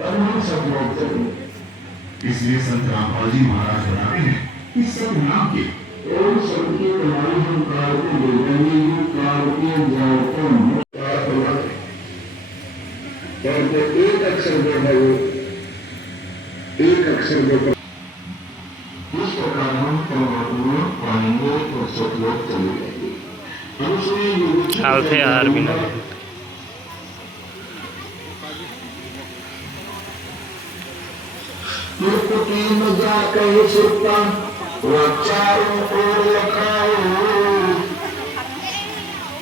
और हम सब लोग चलेंगे। इसलिए संत रामपाल जी महाराज बताते हैं कि सब नाम के और सबके तुम्हारी हम काल को देखेंगे, काल के जाओ और जो एक अक्षर जो है वो एक अक्षर जो इस प्रकार हम परमात्मा पाएंगे और सब लोग चले जाएंगे। आउथे आहार बिना मजा कहीं सुनता चारों ओर लखाओ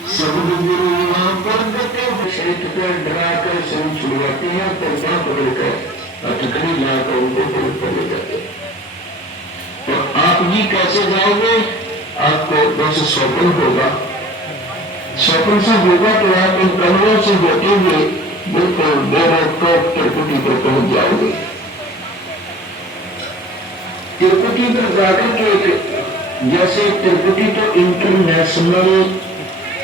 सब शरीर पर डरा कर शरीर छुड़वाते हैं तो बात पकड़ कर ठिकड़ी लाकर उनको पकड़ ले जाते हैं। तो आप भी कैसे जाओगे? आपको बस स्वप्न होगा, स्वप्न से होगा तो आप इन कमरों से होते हुए बिल्कुल बेरोक त्रिकुटी पर पहुंच जाओगे। त्रिकुटी पर जाकर के जैसे त्रिकुटी तो इंटरनेशनल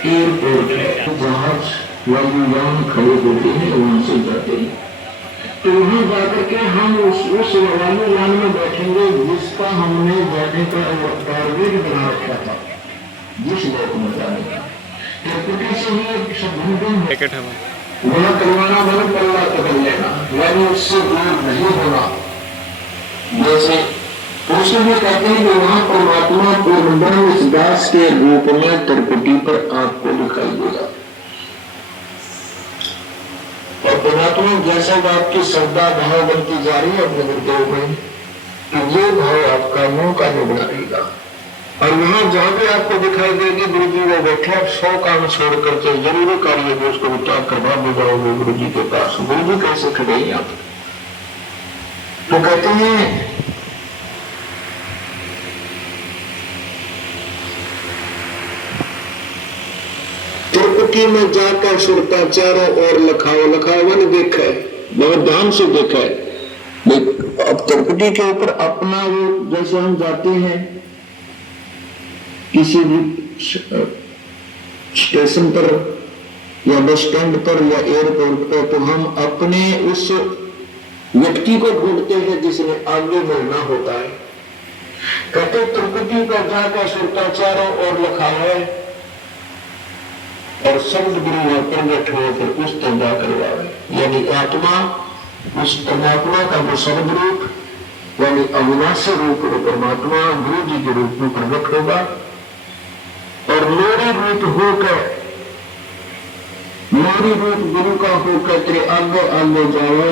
एयरपोर्ट है, जहाज वायुयान खड़े होते हैं, वहां से जाते हैं। तो वहां जाकर के हम उस वायुयान में बैठेंगे जिसका हमने जाने का टारगेट बना रखा था, जिस लोक में जाने का। त्रिकुटी से ही सब वहां करवाना मन पल्ला पकड़ लेना, यानी उससे दूर नहीं होना। जैसे कृष्ण भी कहते हैं कि वहां परमात्मा पूर्ण दास के रूप में त्रिकुटी पर आपको दिखाई देगा। और परमात्मा जैसा आपकी श्रद्धा भाव बनती जा रही है अपने गुरुदेव में, तो ये भाव आपका मुंह का निबड़ा रहेगा। और वहां जहां भी आपको दिखाई देगी गुरु जी वो बैठे, आप 100 काम छोड़ करके जरूरी कार्य को उसको त्याग कर बाद में जाओगे गुरु जी के पास। गुरु जी कैसे खड़े हैं आप? तो कहते हैं त्रिकुटी में जाकर सुरता चारों ओर लखाओ, लखावन देखा है, बहुत ध्यान से देखा है। अब त्रिकुटी के ऊपर अपना वो जैसे हम जाते हैं किसी भी स्टेशन पर या बस स्टैंड पर या एयरपोर्ट पर, तो हम अपने उस व्यक्ति को ढूंढते हैं जिसने आगे मिलना होता है। कहते त्रिकुटी पर जाकर सुरता चारों ओर लखाओ है और शब्द गुरु प्रगट हो फिर उस तंदा करवाए, यानी आत्मा उस परमात्मा का वो शब्द रूप यानी अविनाशी रूप परमात्मा गुरु जी के रूप में प्रकट होगा और मेरे रूप होकर मेरी रूप गुरु का होकर तेरे आगे आगे जाए,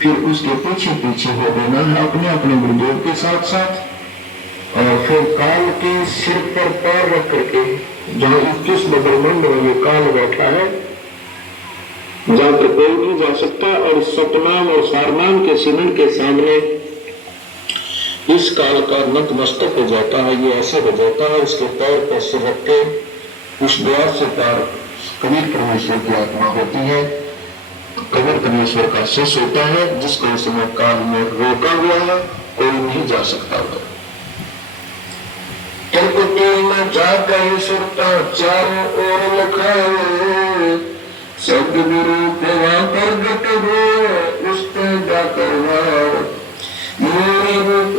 फिर उसके पीछे पीछे हो देना है अपने अपने गुरुदेव के साथ साथ। और फिर काल के सिर पर पैर रख करके जहां 21 बदरमंड में ये काल बैठा है, जहां पर कोई नहीं जा सकता, और सतनाम और सारनाम के सिमरन के सामने इस काल का नतमस्तक हो जाता है। ये ऐसे हो जाता है, उसके पैर पर सिर रख के उस द्वार से पार कबीर परमेश्वर की आत्मा होती है, कबीर परमेश्वर का शिष्य होता है जिसको इस समय काल में रोका हुआ है, कोई नहीं जा सकता। त्रिकुटी में जाकर सुरता चारों ओर लखाओ, शब्द गुरु वहां प्रगट हो उस पर जाकर मेरे रूप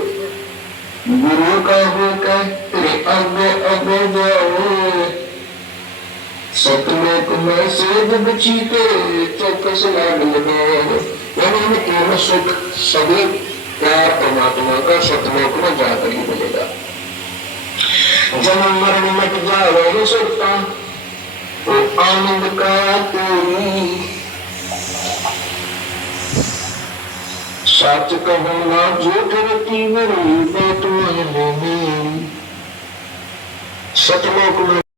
गुरु का होकर तेरे आगे आगे जाओ। सतलोक में सेब बची के चौकस लाग लगाओ, यानी हमें पूर्ण सुख सभी प्यार परमात्मा का सतलोक में जाकर ही मिलेगा। जन्म मरण मिट जाए सुरता तो आनंद का कोई, सच कहो ना झूठ रटी मेरी बात मान लो मेरी। सतलोक में